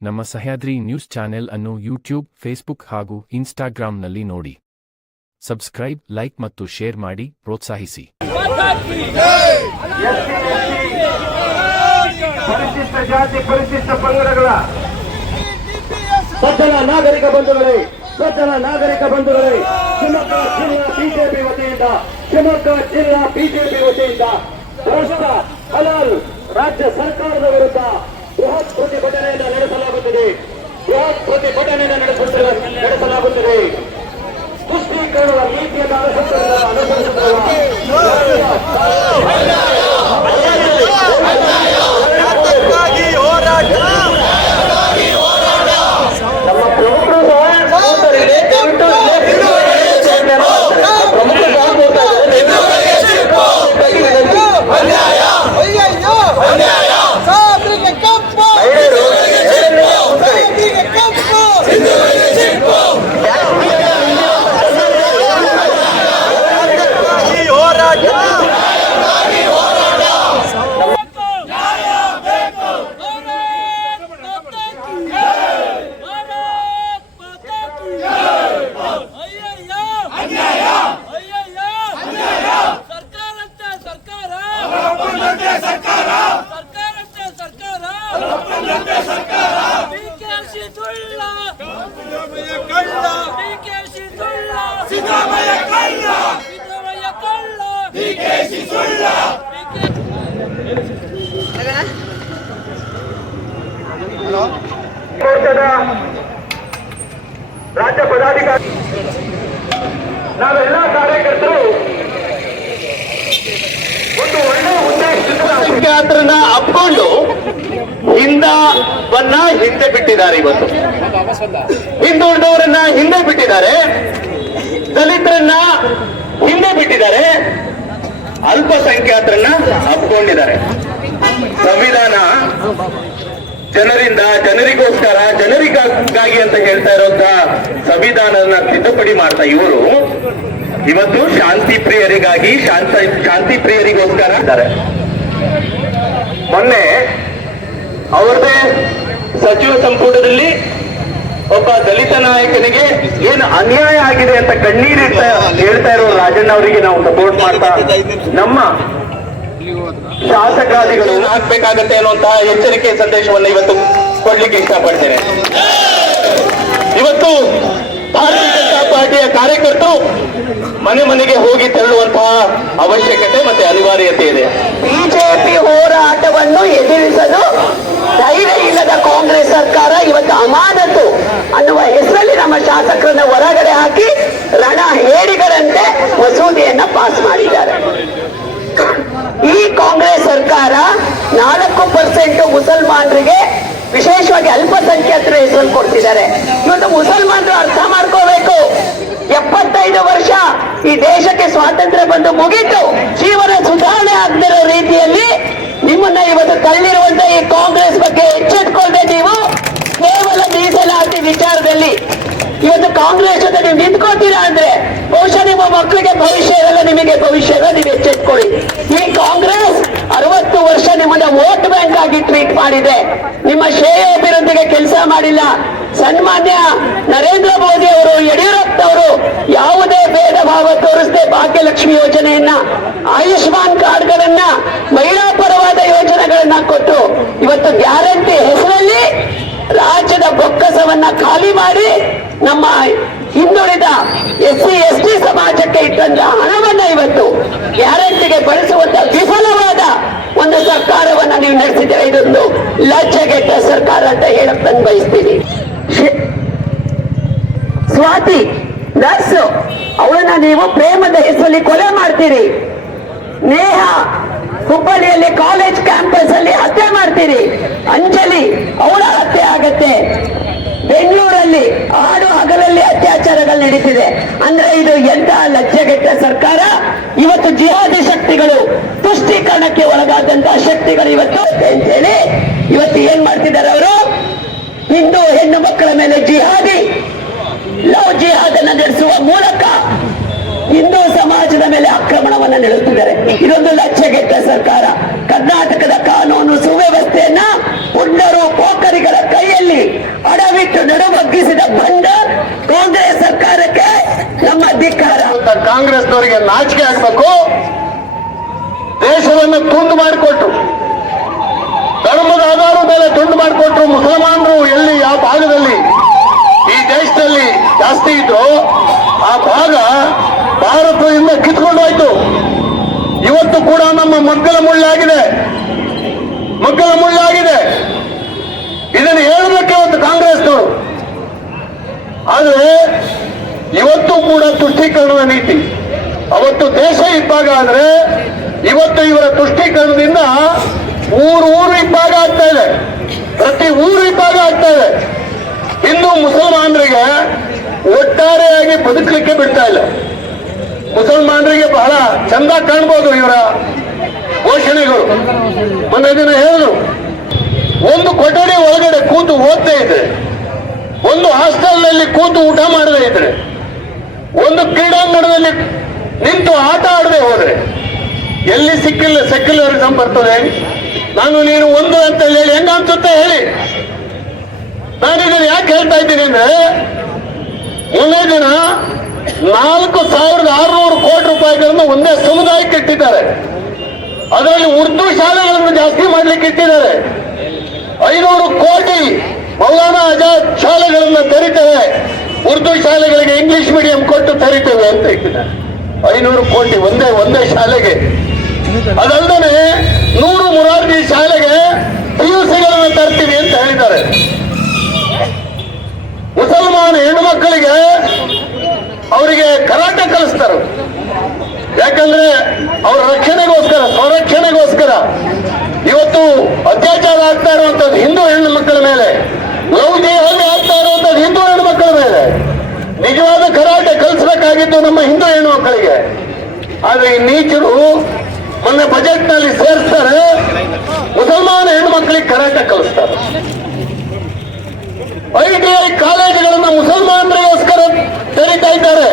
ನಮ್ಮ Sahyadri news channel ಅನ್ನು YouTube Facebook ಹಾಗೂ ಇನ್ಸ್ಟಾಗ್ರಾಂನಲ್ಲಿ ನೋಡಿ. ಸಬ್ಸ್ಕ್ರೈಬ್ ಲೈಕ್ ಮತ್ತು ಶೇರ್ ಮಾಡಿ ಪ್ರೋತ್ಸಾಹಿಸಿ. ಪರಿಶಿಷ್ಟ ಜಾತಿ ಪರಿಶಿಷ್ಟ ಪಂಗಡಗಳ. ಸಜ್ಜನ ನಾಗರಿಕ ಬಂಧುಗಳೇ ಸಜ್ಜನ ನಾಗರಿಕ ಬಂಧುಗಳೇ ಶಿವಮೊಗ್ಗ ಜಿಲ್ಲಾ ಬಿಜೆಪಿ ವತಿಯಿಂದ ಶಿವಮೊಗ್ಗ ಜಿಲ್ಲಾ ಬಿಜೆಪಿ ವತಿಯಿಂದ ಭ್ರಷ್ಟ ಹಲಾಲ್ ರಾಜ್ಯ ಸರ್ಕಾರದ ವಿರುದ್ಧ ಬೃಹತ್ ಬೃಹತ್ ಪ್ರತಿಭಟನೆಯನ್ನು ನಡೆಸುತ್ತಿರುವ ನಡೆಸಲಾಗುತ್ತದೆ. ತುಷ್ಟೀಕರಣದ ನೀತಿಯನ್ನು ಅನುಸರಿಸುತ್ತಿರುವ ಸಂಖ್ಯಾತರನ್ನ ಹಿಂದ ಬನ್ನ ಹಿಂದೆ ಬಿಟ್ಟಿದ್ದಾರೆ ಇವತ್ತು. ಹಿಂದುಳಿದವರನ್ನ ಹಿಂದೆ ಬಿಟ್ಟಿದ್ದಾರೆ, ದಲಿತರನ್ನ ಹಿಂದೆ ಬಿಟ್ಟಿದ್ದಾರೆ, ಅಲ್ಪಸಂಖ್ಯಾತರನ್ನ ಹಬ್ಕೊಂಡಿದ್ದಾರೆ. ಸಂವಿಧಾನ ಜನರಿಂದ ಜನರಿಗೋಸ್ಕರ ಜನರಿಗಾಗಿ ಅಂತ ಹೇಳ್ತಾ ಇರೋಂತ ಸಂವಿಧಾನವನ್ನ ತಿದ್ದುಪಡಿ ಮಾಡ್ತಾ ಇವರು, ಇವತ್ತು ಶಾಂತಿ ಪ್ರಿಯರಿಗಾಗಿ ಶಾಂತ ಶಾಂತಿ ಪ್ರಿಯರಿಗೋಸ್ಕರ ಇದ್ದಾರೆ. ಮೊನ್ನೆ ಅವ್ರದೇ ಸಚಿವ ಸಂಪುಟದಲ್ಲಿ ಒಬ್ಬ ದಲಿತ ನಾಯಕನಿಗೆ ಏನು ಅನ್ಯಾಯ ಆಗಿದೆ ಅಂತ ಕಣ್ಣೀರಿಟ್ಟ ಹೇಳ್ತಾ ಇರೋ ರಾಜಣ್ಣ ಅವರಿಗೆ ನಾವು ಸಪೋರ್ಟ್ ಮಾಡ್ತಾ ನಮ್ಮ ಶಾಸಕಾದಿಗಳು ಹಾಕ್ಬೇಕಾಗತ್ತೆ ಅನ್ನುವಂತಹ ಎಚ್ಚರಿಕೆ ಸಂದೇಶವನ್ನು ಇವತ್ತು ಕೊಡ್ಲಿಕ್ಕೆ ಇಷ್ಟಪಡ್ತೇನೆ. ಇವತ್ತು ಭಾರತೀಯ ಪಾರ್ಟಿಯ ಕಾರ್ಯಕರ್ತರು ಮನೆ ಮನೆಗೆ ಹೋಗಿ ತೆರಳುವಂತಹ ಅವಶ್ಯಕತೆ ಮತ್ತೆ ಅನಿವಾರ್ಯತೆ ಇದೆ. ಬಿಜೆಪಿ ಹೋರಾಟವನ್ನು ಎದುರಿಸಲು ಧೈರ್ಯ ಇಲ್ಲದ ಕಾಂಗ್ರೆಸ್ ಸರ್ಕಾರ ಇವತ್ತು ಅಮಾನತು ಅನ್ನುವ ಹೆಸರಲ್ಲಿ ನಮ್ಮ ಶಾಸಕರನ್ನ ಹೊರಗಡೆ ಹಾಕಿ ರಣ ಹೇಡಿಗಳಂತೆ ಮಸೂದೆಯನ್ನ ಪಾಸ್ ಮಾಡಿದ್ದಾರೆ. ಈ ಕಾಂಗ್ರೆಸ್ ಸರ್ಕಾರ ನಾಲ್ಕು ಪರ್ಸೆಂಟ್ ಮುಸಲ್ಮಾನರಿಗೆ ವಿಶೇಷವಾಗಿ ಅಲ್ಪಸಂಖ್ಯಾತರ ಹೆಸರು ಕೊಡ್ತಿದ್ದಾರೆ. ಇವತ್ತು ಮುಸಲ್ಮಾನರು ಅರ್ಥ ಮಾಡ್ಕೋಬೇಕು. ಎಪ್ಪತ್ತೈದು ವರ್ಷ ಈ ದೇಶಕ್ಕೆ ಸ್ವಾತಂತ್ರ್ಯ ಬಂದು ಮುಗೀತು. ಜೀವನ ಸುಧಾರಣೆ ಆಗ್ತಿರೋ ರೀತಿಯಲ್ಲಿ ನಿಮ್ಮನ್ನ ಇವತ್ತು ತಳ್ಳಿರುವಂತ ಈ ಕಾಂಗ್ರೆಸ್ ಬಗ್ಗೆ ಎಚ್ಚೆತ್ಕೊಳ್ಳದೆ ನೀವು ಕೇವಲ ಮೀಸಲಾತಿ ವಿಚಾರದಲ್ಲಿ. ಇವತ್ತು ಕಾಂಗ್ರೆಸ್ ಜೊತೆ ನೀವು ನಿಂತ್ಕೊತೀರಾ ಅಂದ್ರೆ ಬಹುಶಃ ನಿಮ್ಮ ಮಕ್ಕಳಿಗೆ ಭವಿಷ್ಯ ಇರಲ್ಲ, ನಿಮಗೆ ಭವಿಷ್ಯ ಇಲ್ಲ ನೀವು ಎಚ್ಚೆತ್ಕೊಳ್ಳಿ. ಈ ಕಾಂಗ್ರೆಸ್ ಅರವತ್ತು ವರ್ಷ ನಿಮ್ಮನ್ನ ವೋಟ್ ಬ್ಯಾಂಕ್ ಆಗಿ ಟ್ರೀಟ್ ಮಾಡಿದೆ. ನಿಮ್ಮ ಶ್ರೇಯೋಭಿವೃದ್ಧಿಗೆ ಕೆಲಸ ಮಾಡಿಲ್ಲ. ಸನ್ಮಾನ್ಯ ನರೇಂದ್ರ ಮೋದಿ ಅವರು, ಯಡಿಯೂರಪ್ಪ ಅವರು ಯಾವುದೇ ಭೇದ ಭಾವ ತೋರಿಸದೆ ಭಾಗ್ಯಲಕ್ಷ್ಮಿ ಯೋಜನೆಯನ್ನ, ಆಯುಷ್ಮಾನ್ ಕಾರ್ಡ್ಗಳನ್ನ, ಮಹಿಳಾ ಪರವಾದ ಯೋಜನೆಗಳನ್ನ ಕೊಟ್ಟು ಇವತ್ತು ಗ್ಯಾರಂಟಿ ಹೆಸರಲ್ಲಿ ರಾಜ್ಯದ ಬೊಕ್ಕಸವನ್ನ ಖಾಲಿ ಮಾಡಿ ನಮ್ಮ ಹಿಂದುಳಿದ ಎಸ್ ಸಿ ಎಸ್ ಟಿ ಸಮಾಜಕ್ಕೆ ಇಟ್ಟಂತ ಹಣವನ್ನ ಇವತ್ತು ಗ್ಯಾರಂಟಿಗೆ ಬಳಸುವಂತ ವಿಫಲವಾದ ಒಂದು ಸರ್ಕಾರವನ್ನ ನೀವು ನಡೆಸಿದ್ರೆ ಇದೊಂದು ಲಜ್ಜೆಗೆಟ್ಟ ಸರ್ಕಾರ ಅಂತ ಹೇಳಕ್ ನಾನು ಬಯಸ್ತೀನಿ. ಸ್ವಾತಿ, ನರ್ಸ್, ಅವಳನ್ನ ನೀವು ಪ್ರೇಮದ ಹೆಸರಲ್ಲಿ ಕೊಲೆ ಮಾಡ್ತೀರಿ. ನೇಹ, ಹುಬ್ಬಳ್ಳಿಯಲ್ಲಿ ಕಾಲೇಜ್ ಕ್ಯಾಂಪಸ್ ಅಲ್ಲಿ ಹತ್ಯೆ ಮಾಡ್ತೀರಿ. ಅಂಜಲಿ, ಅವಳ ಹತ್ಯೆ ಆಗತ್ತೆ. ಬೆಂಗಳೂರಲ್ಲಿ ಆಡು ಹಗಲಲ್ಲಿ ಅತ್ಯಾಚಾರಗಳು ನಡೀತಿದೆ. ಅಂದ್ರೆ ಇದು ಎಂತ ಲಜ್ಜೆಗೆಟ್ಟ ಸರ್ಕಾರ? ಇವತ್ತು ಜಿಹಾದಿ ಶಕ್ತಿಗಳು ತುಷ್ಟೀಕರಣಕ್ಕೆ ಒಳಗಾದಂತಹ ಶಕ್ತಿಗಳು ಇವತ್ತು ಅಂತೇಳಿ ಇವತ್ತು ಏನ್ ಮಾಡ್ತಿದ್ದಾರೆ ಅವರು? ಹಿಂದೂ ಹೆಣ್ಣು ಮಕ್ಕಳ ಮೇಲೆ ಜಿಹಾದಿ, ಲವ್ ಜಿಹಾದ್ ನಡೆಸುವ ಮೂಲಕ ಹಿಂದೂ ಸಮಾಜದ ಮೇಲೆ ಆಕ್ರಮಣವನ್ನು ನಡೆಸುತ್ತಿದ್ದಾರೆ. ಇದೊಂದು ಲಕ್ಷ್ಯಗೆಟ್ಟ ಸರ್ಕಾರ. ಕರ್ನಾಟಕದ ಕಾನೂನು ಸುವ್ಯವಸ್ಥೆಯನ್ನ ಪುಂಡರು ಪೋಕರಿಗಳ ಕೈಯಲ್ಲಿ ಅಡವಿಟ್ಟು ನಡುಬಗ್ಗಿಸಿದ ಬಂಡ ಕಾಂಗ್ರೆಸ್ ಸರ್ಕಾರಕ್ಕೆ ನಮ್ಮ ಧಿಕ್ಕಾರ. ಕಾಂಗ್ರೆಸ್ನವರಿಗೆ ನಾಚಿಕೆ ಆಗ್ಬೇಕು. ದೇಶವನ್ನು ತುಂಡು ಮಾಡಿಕೊಟ್ರು. ಧರ್ಮದ ಆಧಾರದ ಮೇಲೆ ತುಂಡು ಮಾಡಿಕೊಟ್ರು ಮುಸಲ್ಮಾನರು ಎಲ್ಲಿ ಯಾವ ಭಾಗದಲ್ಲಿ? ಈ ದೇಶದಲ್ಲಿ ಜಾಸ್ತಿ ಇದ್ರು? ಆ ಭಾಗ ಭಾರತದಿಂದ ಕಿತ್ಕೊಂಡೋಯ್ತು ಇವತ್ತು ಕೂಡ ನಮ್ಮ ಮಗ್ಗಲ ಮುಳ್ಳಾಗಿದೆ ಮಗ್ಗಲ ಮುಳ್ಳಾಗಿದೆ ಇದನ್ನು ಹೇಳಬೇಕು ಇವತ್ತು ಕಾಂಗ್ರೆಸ್ನವರು. ಆದರೆ ಇವತ್ತು ಕೂಡ ತುಷ್ಟೀಕರಣದ ನೀತಿ. ಅವತ್ತು ದೇಶ ಇಬ್ಬಾಗ ಆದರೆ ಇವತ್ತು ಇವರ ತುಷ್ಟೀಕರಣದಿಂದ ಊರು ಊರು ಇಬ್ಬಾಗ ಆಗ್ತಾ ಇದೆ. ಪ್ರತಿ ಊರು ಇಬ್ಬಾಗ ಆಗ್ತಾ ಇದೆ. ಇನ್ನು ಮುಸಲ್ಮಾನರಿಗೆ ಒಟ್ಟಾರೆಯಾಗಿ ಬದುಕಲಿಕ್ಕೆ ಬಿಡ್ತಾ ಇಲ್ಲ. ಮುಸಲ್ಮಾನರಿಗೆ ಬಹಳ ಚಂದ ಕಾಣ್ಬೋದು ಇವರ ಘೋಷಣೆಗಳು. ಮೊನ್ನೆ ದಿನ ಹೇಳು ಒಂದು ಕೊಠಡಿ ಒಳಗಡೆ ಕೂತು ಓದ್ತಾ ಇದ್ರೆ, ಒಂದು ಹಾಸ್ಟೆಲ್ನಲ್ಲಿ ಕೂತು ಊಟ ಮಾಡದೇ ಇದ್ರೆ, ಒಂದು ಕ್ರೀಡಾಂಗಣದಲ್ಲಿ ನಿಂತು ಆಟ ಆಡದೆ ಹೋದ್ರೆ, ಎಲ್ಲಿ ಸಿಕ್ಕಿಲ್ಲ ಸೆಕ್ಯುಲರಿಸಂ ಬರ್ತದೆ? ನಾನು ನೀನು ಒಂದು ಅಂತ ಹೇಳಿ, ಹೆಂಗ ಅನ್ಸುತ್ತೆ ಹೇಳಿ. ನಾನು ಇದನ್ನು ಯಾಕೆ ಹೇಳ್ತಾ ಇದ್ದೀನಿ ಅಂದ್ರೆ, ಮೊನ್ನೆ ದಿನ ನಾಲ್ಕು ಸಾವಿರದ ಆರುನೂರು ಕೋಟಿ ರೂಪಾಯಿಗಳನ್ನು ಒಂದೇ ಸಮುದಾಯಕ್ಕೆ ಇಟ್ಟಿದ್ದಾರೆ. ಅದರಲ್ಲಿ ಉರ್ದು ಶಾಲೆಗಳನ್ನು ಜಾಸ್ತಿ ಮಾಡಲಿಕ್ಕೆ ಇಟ್ಟಿದ್ದಾರೆ. ಐನೂರು ಕೋಟಿ ಮೌಲಾನಾ ಆಜಾದ್ ಶಾಲೆಗಳನ್ನು ತೆರಿತೇವೆ. ಉರ್ದು ಶಾಲೆಗಳಿಗೆ ಇಂಗ್ಲಿಷ್ ಮೀಡಿಯಂ ಕೊಟ್ಟು ತೆರಿತೇವೆ ಅಂತ ಇಟ್ಟಿದ್ದಾರೆ. ಐನೂರು ಕೋಟಿ ಒಂದೇ ಒಂದೇ ಶಾಲೆಗೆ. ಅದಲ್ಲದೆ ನೂರು ಮುರಾರ್ಜಿ ಶಾಲೆಗೆ ಪಿಯುಸಿಗಳನ್ನು ತರ್ತೀವಿ ಅಂತ ಹೇಳಿದ್ದಾರೆ ಮುಸಲ್ಮಾನ ಹೆಣ್ಣುಮಕ್ಕಳಿಗೆ ಅವರಿಗೆ ಕರಾಟೆ ಕಲಿಸ್ತಾರೆ. ಯಾಕಂದ್ರೆ ಅವ್ರ ರಕ್ಷಣೆಗೋಸ್ಕರ ಸ್ವರಕ್ಷಣೆಗೋಸ್ಕರ ಇವತ್ತು ಅತ್ಯಾಚಾರ ಆಗ್ತಾ ಇರುವಂತದ್ದು ಹಿಂದೂ ಹೆಣ್ಣು ಮಕ್ಕಳ ಮೇಲೆ ಲವ್ ಆಗ್ತಾ ಇರುವಂತದ್ದು ಹಿಂದೂ ಹೆಣ್ಣು ಮಕ್ಕಳ ಮೇಲೆ. ನಿಜವಾದ ಕರಾಟೆ ಕಲಿಸಬೇಕಾಗಿದ್ದು ನಮ್ಮ ಹಿಂದೂ ಹೆಣ್ಣು ಮಕ್ಕಳಿಗೆ. ಆದ್ರೆ ಈ ನೀಚರು ಮೊನ್ನೆ ಬಜೆಟ್ನಲ್ಲಿ ಸೇರಿಸ್ತಾರೆ, ಮುಸಲ್ಮಾನ ಹೆಣ್ಣು ಮಕ್ಕಳಿಗೆ ಕರಾಟೆ ಕಲಿಸ್ತಾರೆ. ಐಟಿಐ ಕಾಲೇಜುಗಳನ್ನ ಮುಸಲ್ಮಾನರಿಗೋಸ್ಕರ ತೆರೀತಾ ಇದ್ದಾರೆ.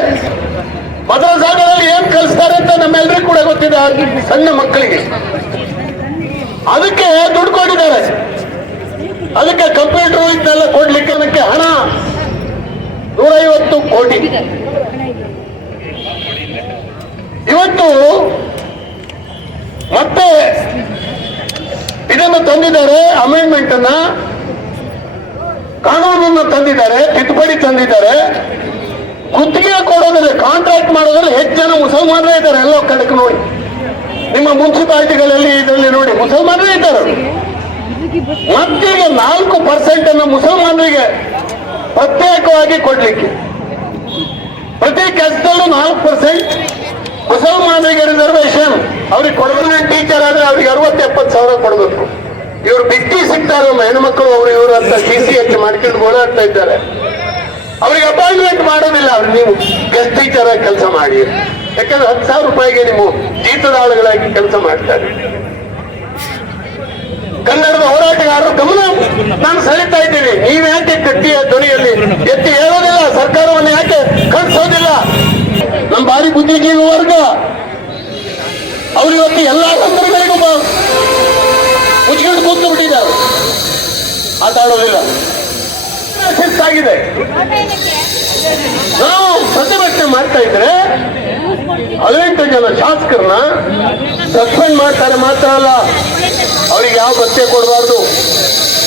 ಮದ್ರಸಾಗಳಲ್ಲಿ ಏನ್ ಕಲಿಸ್ತಾರೆ ಅಂತ ನಮ್ಮೆಲ್ಲರಿಗೂ ಕೂಡ ಗೊತ್ತಿದೆ. ಸಣ್ಣ ಮಕ್ಕಳಿಗೆ. ಅದಕ್ಕೆ ದುಡ್ಡು ಕೊಟ್ಟಿದ್ದಾರೆ. ಅದಕ್ಕೆ ಕಂಪ್ಯೂಟರ್ ಇದನ್ನೆಲ್ಲ ಕೊಡ್ಲಿಕ್ಕೆ ಅದಕ್ಕೆ ಹಣ. ನೂರೈವತ್ತು ಕೋಟಿ. ಇವತ್ತು ಮತ್ತೆ ಇದನ್ನು ತಂದಿದ್ದಾರೆ ಅಮೆಂಡ್ಮೆಂಟ್ ಅನ್ನ ಕಾನೂನನ್ನು ತಂದಿದ್ದಾರೆ, ತಿದ್ದುಪಡಿ ತಂದಿದ್ದಾರೆ. ಗುತ್ತಿಗೆ ಕೊಡೋದ್ರೆ ಕಾಂಟ್ರಾಕ್ಟ್ ಮಾಡೋದ್ರಲ್ಲಿ ಹೆಚ್ಚು ಜನ ಮುಸಲ್ಮಾನರೇ ಇದ್ದಾರೆ ಎಲ್ಲ ಕಡೆಗೆ ನೋಡಿ. ನಿಮ್ಮ ಮುನ್ಸಿಪಾಲಿಟಿಗಳಲ್ಲಿ ಇದರಲ್ಲಿ ನೋಡಿ, ಮುಸಲ್ಮಾನರೇ ಇದ್ದಾರೆ. ಮತ್ತೀಗ ನಾಲ್ಕು ಪರ್ಸೆಂಟ್ ಅನ್ನು ಮುಸಲ್ಮಾನರಿಗೆ ಪ್ರತ್ಯೇಕವಾಗಿ ಕೊಡ್ಲಿಕ್ಕೆ. ಪ್ರತಿ ಕೆಲಸದಲ್ಲೂ ನಾಲ್ಕು ಪರ್ಸೆಂಟ್ ಮುಸಲ್ಮಾನರಿಗೆ ರಿಸರ್ವೇಶನ್ ಅವ್ರಿಗೆ ಕೊಡಬೇಕು ಟೀಚರ್ ಆದ್ರೆ ಅವ್ರಿಗೆ ಅರವತ್ತು, ಎಪ್ಪತ್ತು ಸಾವಿರ ಕೊಡಬೇಕು. ಇವರು ಬಿಟ್ಟಿ ಸಿಗ್ತಾರಲ್ಲ ಹೆಣ್ಮಕ್ಳು ಅವರು ಇವರು ಅಂತ ಸಿ ಸಿ ಎಚ್ ಮಾಡ್ಕೊಂಡು ಓಡಾಡ್ತಾ ಇದ್ದಾರೆ. ಅವ್ರಿಗೆ ಅಪಾಯಿಂಟ್ಮೆಂಟ್ ಮಾಡೋದಿಲ್ಲ ಅವ್ರು, ನೀವು ಗೆಸ್ಟ್ ಟೀಚರ್ ಕೆಲಸ ಮಾಡಿ. ಯಾಕಂದ್ರೆ ಹತ್ತು ಸಾವಿರ ರೂಪಾಯಿಗೆ ನೀವು ಜೀತದ ಆಳುಗಳಾಗಿ ಕೆಲಸ ಮಾಡ್ತಾರೆ ಕನ್ನಡದ ಹೋರಾಟಗಾರರು ಗಮನ ನಾನು ಸರಿತಾ ಇದ್ದೀನಿ. ನೀವು ಯಾಕೆ ಗಟ್ಟಿಯ ಧ್ವನಿಯಲ್ಲಿ ಎತ್ತಿ ಹೇಳೋದಿಲ್ಲ? ಸರ್ಕಾರವನ್ನು ಯಾಕೆ ಕಳಿಸೋದಿಲ್ಲ? ನಮ್ಮ ಭಾರಿ ಬುದ್ಧಿಜೀವಿ ವರ್ಗ, ಅವ್ರು ಇವತ್ತು ಎಲ್ಲಾ ಸಂದರ್ಭಗಳಿಗೂ ಮುಚ್ಚಿಕೊಂಡು ಕೂತು ಬಿಟ್ಟಿದ್ದಾರೆ ಆಟಾಡೋದಿಲ್ಲ ಶಿಸ್ತಾಗಿದೆ. ನಾವು ಪ್ರತಿಭಟನೆ ಮಾಡ್ತಾ ಇದ್ರೆ ಹದಿನೆಂಟು ಜನ ಶಾಸಕರನ್ನ ಸಸ್ಪೆಂಡ್ ಮಾಡ್ತಾರೆ ಮಾತ್ರ ಅಲ್ಲ. ಅವರಿಗೆ ಯಾವ ಭತ್ಯೆ ಕೊಡಬಾರ್ದು?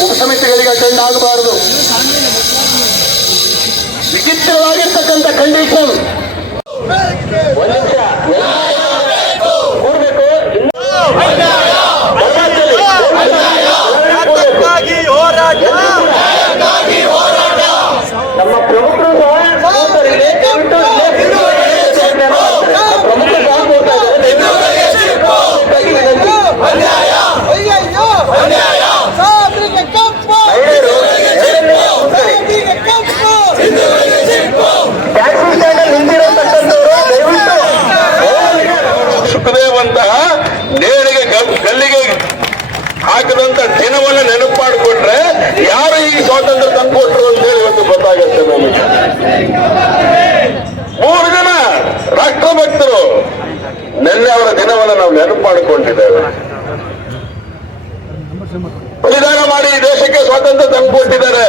ಉಪಸಮಿತಿಗಳಿಗೆ ಅಟೆಂಡ್ ಆಗಬಾರ್ದು. ವಿಚಿತ್ರವಾಗಿರ್ತಕ್ಕಂಥ ಕಂಡೀಷನ್ ಒಂದು ನಿಮಿಷ ಕೂಡ್ಬೇಕು ನಮ್ಮ ಪ್ರಮುಖರು ಸಹ ಕೂತರಿಗೆ ದಯವಿಟ್ಟು ಪ್ರಮುಖರು ಸಹ ಕೂರ್ತಾ ಇದ್ದಾರೆ. ಟ್ಯಾಕ್ಸಿ ಸ್ಟ್ಯಾಂಡ್ ಅಲ್ಲಿ ನಿಂತಿರತಕ್ಕಂಥವ್ರು ದಯವಿಟ್ಟು ಸುಖದೇವಂತಹ ನೇರಿಗೆ ಗಲ್- ಗಲ್ಲಿಗೆ ಹಾಕಿದಂತ ದಿನವನ್ನು ನೆನಪು ಮಾಡಿಕೊಂಡ್ರೆ ಯಾರು ಈ ಸ್ವಾತಂತ್ರ್ಯ ತಂದುಕೊಟ್ರು ಅಂತ ಹೇಳಿ ಇವತ್ತು ಗೊತ್ತಾಗುತ್ತೆ ನಮಗೆ ಮೂರು ಜನ ರಾಷ್ಟ್ರಭಕ್ತರು ನಿನ್ನೆ ಅವರ ದಿನವನ್ನು ನಾವು ನೆನಪು ಮಾಡಿಕೊಂಡಿದ್ದೇವೆ ಬಲಿದಾನ ಮಾಡಿ ದೇಶಕ್ಕೆ ಸ್ವಾತಂತ್ರ್ಯ ತಂದುಕೊಟ್ಟಿದ್ದಾರೆ.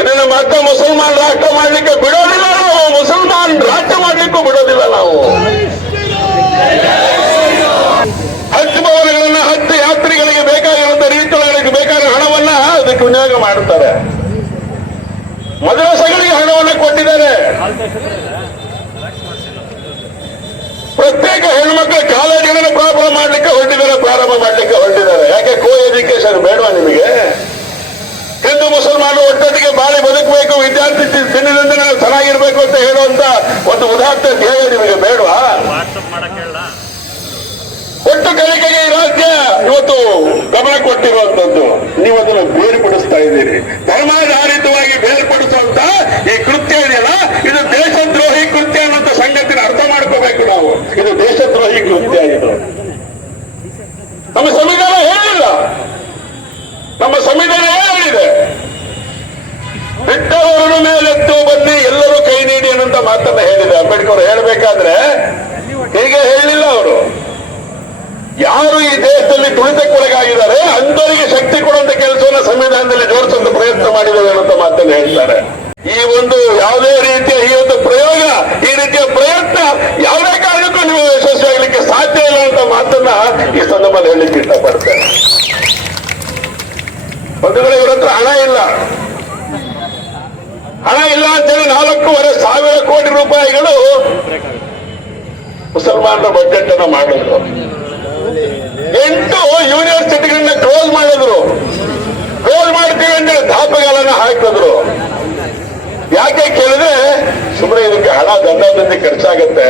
ಇದನ್ನು ಮತ್ತೆ ಮುಸಲ್ಮಾನ್ ರಾಷ್ಟ್ರ ಮಾಡ್ಲಿಕ್ಕೆ ಬಿಡೋದಿಲ್ಲ ಮುಸಲ್ಮಾನ್ ರಾಷ್ಟ್ರ ಮಾಡ್ಲಿಕ್ಕೂ ಬಿಡೋದಿಲ್ಲ ನಾವು ಹಜ್ ಭವನಗಳನ್ನ ಹಜ್ ಯಾತ್ರಿಗಳಿಗೆ ಬೇಕಾಗಿರುವಂತ ರೀತಿಗಳಿಗೆ ಬೇಕಾದ ಹಣವನ್ನ ಅದಕ್ಕೆ ವಿನಿಯೋಗ ಮಾಡುತ್ತಾರೆ ಮದ್ರಸೆಗಳಿಗೆ ಹಣವನ್ನು ಕೊಟ್ಟಿದ್ದಾರೆ ಪ್ರತ್ಯೇಕ ಹೆಣ್ಮಕ್ಳ ಕಾಲೇಜುಗಳನ್ನು ಪ್ರಾರಂಭ ಮಾಡ್ಲಿಕ್ಕೆ ಹೊರಟಿದ್ದಾರೆ ಪ್ರಾರಂಭ ಮಾಡ್ಲಿಕ್ಕೆ ಹೊರಟಿದ್ದಾರೆ. ಯಾಕೆ ಕೋ ಎಜುಕೇಶನ್ ಬೇಡವಾ ನಿಮಗೆ? ಹಿಂದೂ ಮುಸಲ್ಮಾನರು ಒಟ್ಟೊಟ್ಟಿಗೆ ಬಾಳಿ ಬದುಕಬೇಕು ವಿದ್ಯಾರ್ಥಿ ದಿನದಿಂದ ನಾವು ಚೆನ್ನಾಗಿರ್ಬೇಕು ಅಂತ ಹೇಳುವಂತ ಒಂದು ಉದಾತ್ತ ಧ್ಯೇಯ ನಿಮಗೆ ಬೇಡವಾ? ಒಟ್ಟು ಕಲಿಕೆಗೆ ಈ ರಾಜ್ಯ ಇವತ್ತು ಗಮನ ಕೊಟ್ಟಿರುವಂತದ್ದು. ನೀವು ಅದನ್ನು ಬೇರ್ಪಡಿಸ್ತಾ ಇದ್ದೀರಿ. ಧರ್ಮಾಧಾರಿತವಾಗಿ ಬೇರ್ಪಡಿಸುವಂತ ಈ ಕೃತ್ಯ ಇದೆಯಲ್ಲ? ಇದು ದೇಶದ್ರೋಹಿ ಕೃತ್ಯ ಅನ್ನುವಂತ ಸಂಗತಿನ ಅರ್ಥ ಮಾಡ್ಕೋಬೇಕು ನಾವು. ಇದು ದೇಶದ್ರೋಹಿ ಕೃತ್ಯ ಇದು. ನಮ್ಮ ಸಂವಿಧಾನ ಹೇಳಿಲ್ಲ. ನಮ್ಮ ಸಂವಿಧಾನ ಹೇಳಿದೆ. ಬಿಟ್ಟವರನ್ನು ಮೇಲೆತ್ತು ಬನ್ನಿ ಎಲ್ಲರೂ ಕೈ ನೀಡಿ ಅನ್ನಂತ ಮಾತನ್ನ ಹೇಳಿದೆ. ಅಂಬೇಡ್ಕರ್ ಹೇಳಬೇಕಾದ್ರೆ ಹೀಗೆ ಹೇಳಿಲ್ಲ ಅವರು. ಯಾರು ಈ ದೇಶದಲ್ಲಿ ತುಳಿತಕ್ಕೊಳಗಾಗಿದ್ದಾರೆ ಅಂತವರಿಗೆ ಶಕ್ತಿ ಕೊಡುವಂತ ಕೆಲಸವನ್ನು ಸಂವಿಧಾನದಲ್ಲಿ ಜೋಡಿಸುವಂತ ಪ್ರಯತ್ನ ಮಾಡಿದ್ದೇವೆ ಅನ್ನೋ ಮಾತನ್ನು ಹೇಳ್ತಾರೆ. ಈ ಒಂದು ಯಾವುದೇ ರೀತಿಯ ಈ ಒಂದು ಪ್ರಯೋಗ, ಈ ರೀತಿಯ ಪ್ರಯತ್ನ ಯಾವುದೇ ಕಾರಣಕ್ಕೂ ನೀವು ಯಶಸ್ವಿಯಾಗಲಿಕ್ಕೆ ಸಾಧ್ಯ ಇಲ್ಲ ಅಂತ ಮಾತನ್ನ ಈ ಸಂದರ್ಭದಲ್ಲಿ ಹೇಳಲಿಕ್ಕೆ ಇಷ್ಟಪಡ್ತೇನೆ. ಬಂಧುಗಳೇ, ಇವರ ಹತ್ರ ಹಣ ಇಲ್ಲ. ಹಣ ಇಲ್ಲ ಅಂತೇಳಿ ನಾಲ್ಕೂವರೆ ಸಾವಿರ ಕೋಟಿ ರೂಪಾಯಿಗಳು ಮುಸಲ್ಮಾನರ ಬಜೆಟ್ ಅನ್ನು ಮಾಡಿದ್ರು. ಎಂಟು ಯೂನಿವರ್ಸಿಟಿಗಳನ್ನ ಕ್ಲೋಸ್ ಮಾಡಿದ್ರು. ಕ್ಲೋಸ್ ಮಾಡ್ತೀವಿ ಅಂದ್ರೆ ದಾಪಗಾಲನ್ನ ಹಾಕಿದ್ರು. ಯಾಕೆ ಕೇಳಿದ್ರೆ ಸುಮ್ಮನೆ ಇದಕ್ಕೆ ಹಣ ದಂಡದಲ್ಲಿ ಖರ್ಚಾಗತ್ತೆ.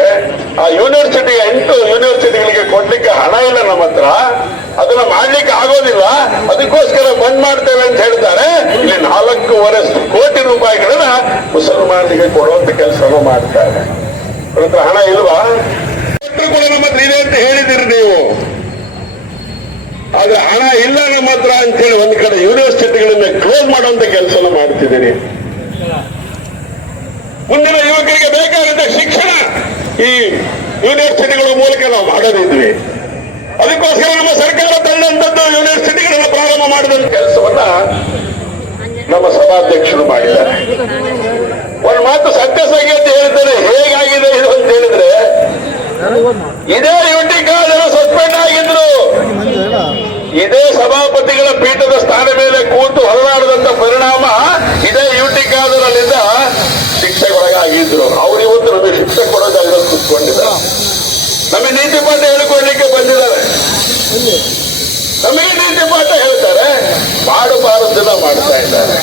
ಆ ಯೂನಿವರ್ಸಿಟಿ ಎಂಟು ಯೂನಿವರ್ಸಿಟಿಗಳಿಗೆ ಕೊಡ್ಲಿಕ್ಕೆ ಹಣ ಇಲ್ಲ ನಮ್ಮ ಹತ್ರ. ಅದನ್ನ ಮಾಡ್ಲಿಕ್ಕೆ ಆಗೋದಿಲ್ಲ. ಅದಕ್ಕೋಸ್ಕರ ಬಂದ್ ಮಾಡ್ತೇವೆ ಅಂತ ಹೇಳ್ತಾರೆ. ಇಲ್ಲಿ ನಾಲ್ಕೂವರೆ ಕೋಟಿ ರೂಪಾಯಿಗಳನ್ನ ಮುಸಲ್ಮಾನರಿಗೆ ಕೊಡುವಂತ ಕೆಲಸವನ್ನು ಮಾಡ್ತಾರೆ. ಹತ್ರ ಹಣ ಇಲ್ವಾ? ನಮ್ಮ ಇದೆ ಅಂತ ಹೇಳಿದಿರಿ ನೀವು. ಆದ್ರೆ ಹಣ ಇಲ್ಲ ನಮ್ಮ ಹತ್ರ ಅಂತ ಹೇಳಿ ಒಂದ್ ಕಡೆ ಯೂನಿವರ್ಸಿಟಿಗಳನ್ನ ಕ್ಲೋಸ್ ಮಾಡುವಂತ ಕೆಲಸ ಮಾಡ್ತಿದ್ದೀರಿ. ಮುಂದಿನ ಯುವಕರಿಗೆ ಬೇಕಾದಂತಹ ಶಿಕ್ಷಣ ಈ ಯೂನಿವರ್ಸಿಟಿಗಳ ಮೂಲಕ ನಾವು ಮಾಡದಿದ್ವಿ ಅದಕ್ಕೋಸ್ಕರ ನಮ್ಮ ಸರ್ಕಾರ ತಂದಂತದ್ದು ಯೂನಿವರ್ಸಿಟಿಗಳನ್ನು ಪ್ರಾರಂಭ ಮಾಡಿದಂತ ಕೆಲಸವನ್ನ ನಮ್ಮ ಸಭಾಧ್ಯಕ್ಷರು ಮಾಡಿದ್ದಾರೆ. ಒಂದು ಮಾತು ಸತ್ಯ ಸಂಗತಿ ಹೇಳ್ತಾರೆ, ಹೇಗಾಗಿದೆ ಇದು ಅಂತ ಹೇಳಿದ್ರೆ, ಇದೇ ಯುಟಿ ಜನ ಸಸ್ಪೆಂಡ್ ಆಗಿದ್ರು. ಇದೇ ಸಭಾಪತಿಗಳ ಪೀಠದ ಸ್ಥಾನ ಮೇಲೆ ಕೂತು ಹೊರನಾಡದಂತ ಪರಿಣಾಮ ಇದೇ ಯುಟಿ ಕಾಲದಲ್ಲಿಂದ ಶಿಕ್ಷೆಗೊಳಗಾಗಿದ್ರು. ಅವ್ರು ಇವತ್ತು ನಮಗೆ ಕೊಡೋದಾಗಿ ಕೂತ್ಕೊಂಡಿದ್ದಾರೆ. ನಮಗೆ ನೀತಿ ಪಾಠ ಹೇಳಿಕೊಡ್ಲಿಕ್ಕೆ ಬಂದಿದ್ದಾರೆ. ನಮಗೆ ನೀತಿ ಪಾಠ ಹೇಳ್ತಾರೆ. ಮಾಡಬಾರದನ್ನ ಮಾಡ್ತಾ ಇದ್ದಾರೆ.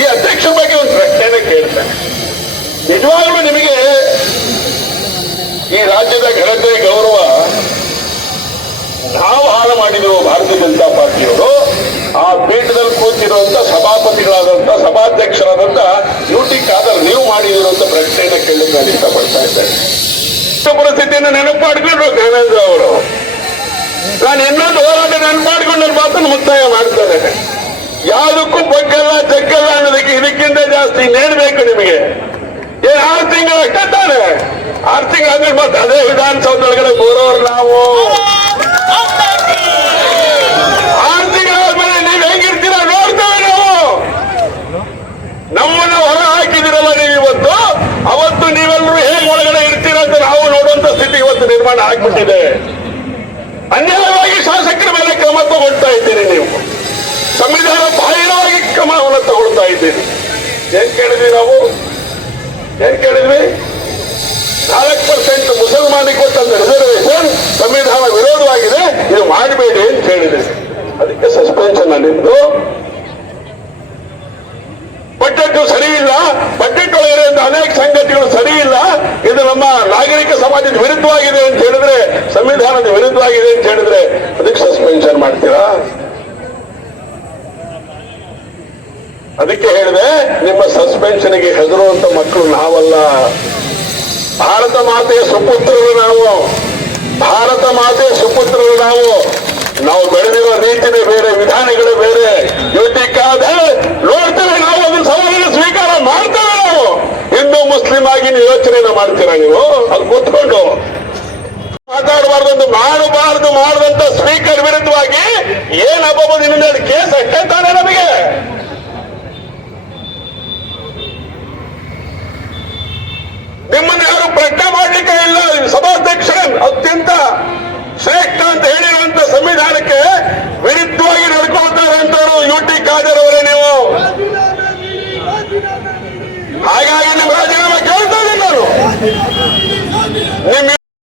ಈ ಅಧ್ಯಕ್ಷರ ಬಗ್ಗೆ ಒಂದು ಪ್ರಶ್ನೆನೇ ಕೇಳ್ತಾರೆ ನಿಜವಾಗ್ಲೂ ನಿಮಗೆ ಈ ರಾಜ್ಯದ ಘನತೆ ಗೌರವ ನಾವು ಹಾಳು ಮಾಡಿರೋ ಭಾರತೀಯ ಜನತಾ ಪಾರ್ಟಿಯವರು ಆ ಪೀಠದಲ್ಲಿ ಕೂತಿರುವಂತ ಸಭಾಪತಿಗಳಾದಂತ, ಸಭಾಧ್ಯಕ್ಷರಾದಂತ ಯುಟಿ ಖಾದರ್, ನೀವು ಮಾಡಿದಿರುವಂತ ಪ್ರಶ್ನೆಯನ್ನು ಕೇಳಲಿಕ್ಕೆ ನಾನು ಇಷ್ಟಪಡ್ತಾ ಇದ್ದೇನೆ. ಪರಿಸ್ಥಿತಿಯನ್ನು ನೆನಪು ಮಾಡಿಕೊಂಡ್ರು ಜ್ಞಾನೇಂದ್ರ ಅವರು. ನಾನು ಇನ್ನೊಂದು ಹೋರಾಟ ನೆನಪು ಮಾಡಿಕೊಂಡು ಮಾತನ್ನು ಮುಕ್ತಾಯ ಮಾಡ್ತೇನೆ. ಯಾವುದಕ್ಕೂ ಬಗ್ಗಲ್ಲ ಜಗ್ಗಲ್ಲ ಅನ್ನೋದಕ್ಕೆ ಇದಕ್ಕಿಂತ ಜಾಸ್ತಿ ನೇಡಬೇಕು ನಿಮಗೆ? ಏನ್ ಆರು ತಿಂಗಳು ತಾನೆ? ಆರು ತಿಂಗಳು ಮತ್ತೆ ಅದೇ ವಿಧಾನಸೌಧದೊಳಗಡೆ ಬರೋರು ನಾವು. ಆರು ಮೇಲೆ ನೀವು ಹೆಂಗಿರ್ತೀರ ನೋಡ್ತೇವೆ ನಾವು. ನಮ್ಮನ್ನ ಹೊರ ಹಾಕಿದಿರಲ್ಲ ನೀವು ಇವತ್ತು. ಅವತ್ತು ನೀವೆಲ್ಲರೂ ಹೇಗೆ ಒಳಗಡೆ ಇರ್ತೀರ ಅಂತ ನಾವು ನೋಡುವಂತ ಸ್ಥಿತಿ ಇವತ್ತು ನಿರ್ಮಾಣ ಆಗ್ಬಿಟ್ಟಿದೆ. ಅನ್ಯಾಯವಾಗಿ ಶಾಸಕರ ಮೇಲೆ ಕ್ರಮ ತಗೊಳ್ತಾ ಇದ್ದೀರಿ ನೀವು. ಸಂವಿಧಾನ ಬಾಹಿರವಾಗಿ ಕ್ರಮವನ್ನು ತಗೊಳ್ತಾ ಇದ್ದೀರಿ. ಏನ್ ಕೇಳಿದ್ವಿ ನಾವು? ಏನ್ ಕೇಳಿದ್ವಿ? ನಾಲ್ಕು ಪರ್ಸೆಂಟ್ ಮುಸಲ್ಮಾನಿಗೆ ಕೊಟ್ಟಂತ ರಿಸರ್ವೇಶನ್ ಸಂವಿಧಾನ ವಿರೋಧವಾಗಿದೆ. ಇದು ಮಾಡಬೇಡಿ ಅಂತ ಹೇಳಿದೆ. ಅದಕ್ಕೆ ಸಸ್ಪೆನ್ಷನ್ ಅಲ್ಲಿಂದು ಬಜೆಟ್ ಸರಿ ಇಲ್ಲ. ಬಜೆಟ್ ಒಳಗಡೆ ಅನೇಕ ಸಂಗತಿಗಳು ಸರಿ ಇಲ್ಲ. ಇದು ನಮ್ಮ ನಾಗರಿಕ ಸಮಾಜದ ವಿರುದ್ಧವಾಗಿದೆ ಅಂತ ಹೇಳಿದ್ರೆ, ಸಂವಿಧಾನದ ವಿರುದ್ಧವಾಗಿದೆ ಅಂತ ಹೇಳಿದ್ರೆ ಅದಕ್ಕೆ ಸಸ್ಪೆನ್ಷನ್ ಮಾಡ್ತೀರಾ? ಅದಕ್ಕೆ ಹೇಳಿದೆ, ನಿಮ್ಮ ಸಸ್ಪೆನ್ಷನ್ಗೆ ಹೆದರುವಂತ ಮಕ್ಕಳು ನಾವಲ್ಲ. ಭಾರತ ಮಾತೆಯ ಸುಪುತ್ರರು ನಾವು. ಭಾರತ ಮಾತೆಯ ಸುಪುತ್ರರು ನಾವು. ನಾವು ಬೆಳೆದಿರೋ ರೀತಿನೇ ಬೇರೆ, ವಿಧಾನಗಳು ಬೇರೆ. ಯುಟಿಕಾದ ನೋಡ್ತೇವೆ ನಾವು ಸವಾಲನ್ನು ಸ್ವೀಕಾರ ಮಾಡ್ತೇವೆ ನಾವು. ಹಿಂದೂ ಮುಸ್ಲಿಂ ಆಗಿ ನೀವು ಯೋಚನೆನ ಮಾಡ್ತೀರಾ ನೀವು? ಅದು ಕೂತ್ಕೊಂಡು. ಮಾತಾಡಬಾರ್ದು ಮಾಡಬಾರದು, ಮಾಡದಂತ ಸ್ಪೀಕರ್ ವಿರುದ್ಧವಾಗಿ ಏನ್ ಹಬ್ಬ ನಿನ್ನಿಂದ ಕೇಸ್ ಅಷ್ಟೇ ತಾನೇ ನಮಗೆ? ನಿಮ್ಮನ್ನು ಯಾರು ಪ್ರಶ್ನೆ ಮಾಡಲಿಕ್ಕೆ ಇಲ್ಲ. ಸಭಾಧ್ಯಕ್ಷರೇ, ಅತ್ಯಂತ ಶ್ರೇಷ್ಠ ಅಂತ ಹೇಳಿರುವಂತ ಸಂವಿಧಾನಕ್ಕೆ ವಿರುದ್ಧವಾಗಿ ನಡ್ಕೊಳ್ತಾರೆ ಅಂತವರು ಯು ಟಿ ಖಾದರ್ ಅವರೇ ನೀವು. ಹಾಗಾಗಿ ನಿಮ್ಮ ರಾಜೀನಾಮೆ ಕೇಳ್ತಾ ಇದ್ದೀನಿ ನಾನು.